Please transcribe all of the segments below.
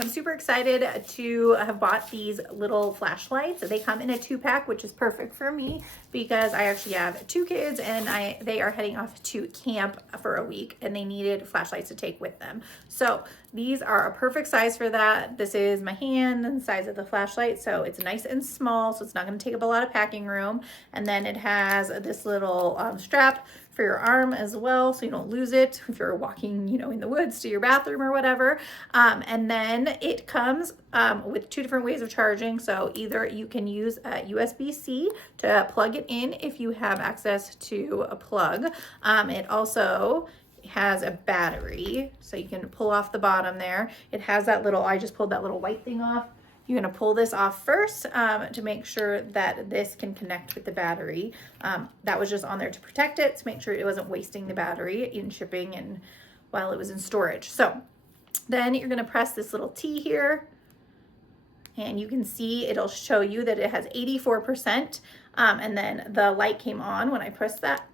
I'm super excited to have bought these little flashlights. They come in a 2-pack, which is perfect for me because I actually have 2 kids and they are heading off to camp for a week and they needed flashlights to take with them. So these are a perfect size for that. This is my hand and the size of the flashlight, so it's nice and small, so it's not going to take up a lot of packing room. And then it has this little strap for your arm as well, so you don't lose it if you're walking, you know, in the woods to your bathroom or whatever. And then it comes with 2 different ways of charging. So either you can use USB-C to plug it in if you have access to a plug. It also has a battery, so you can pull off the bottom there. It has that little, I just pulled that little white thing off. You're gonna pull this off first to make sure that this can connect with the battery. That was just on there to protect it, to make sure it wasn't wasting the battery in shipping and while it was in storage. So then you're gonna press this little T here, and you can see it'll show you that it has 84%, and then the light came on when I pressed that.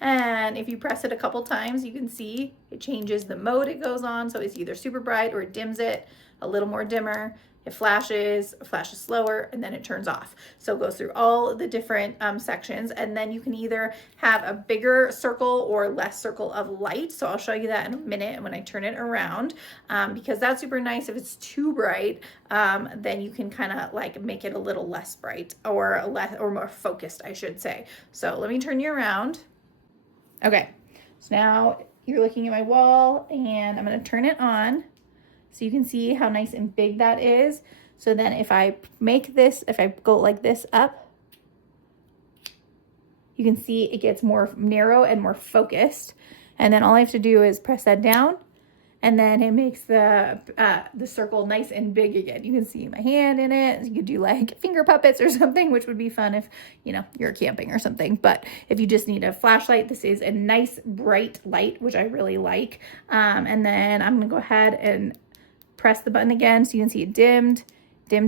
And if you press it a couple times, you can see it changes the mode it goes on. So it's either super bright or it dims it a little more dimmer. It flashes slower, and then it turns off. So it goes through all the different sections, and then you can either have a bigger circle or less circle of light. So I'll show you that in a minute when I turn it around, because that's super nice. If it's too bright, then you can kind of like make it a little less bright or more focused, I should say. So let me turn you around. Okay, so now you're looking at my wall, and I'm going to turn it on. So you can see how nice and big that is. So then if I make this, if I go like this up, you can see it gets more narrow and more focused. And then all I have to do is press that down, and then it makes the circle nice and big again. You can see my hand in it. You could do like finger puppets or something, which would be fun if, you know, you're camping or something. But if you just need a flashlight, this is a nice bright light, which I really like. And then I'm gonna go ahead and press the button again so you can see it dimmed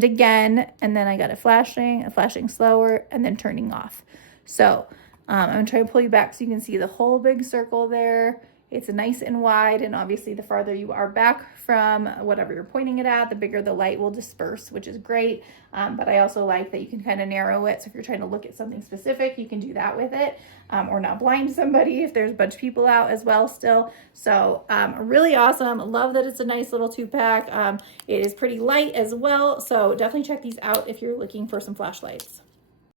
again, and then I got it flashing slower, and then turning off. So I'm gonna try to pull you back so you can see the whole big circle there. It's nice and wide, and obviously the farther you are back from whatever you're pointing it at, the bigger the light will disperse, which is great. But I also like that you can kind of narrow it. So if you're trying to look at something specific, you can do that with it, or not blind somebody if there's a bunch of people out as well still. So really awesome. Love that it's a nice little 2-pack. It is pretty light as well. So definitely check these out if you're looking for some flashlights.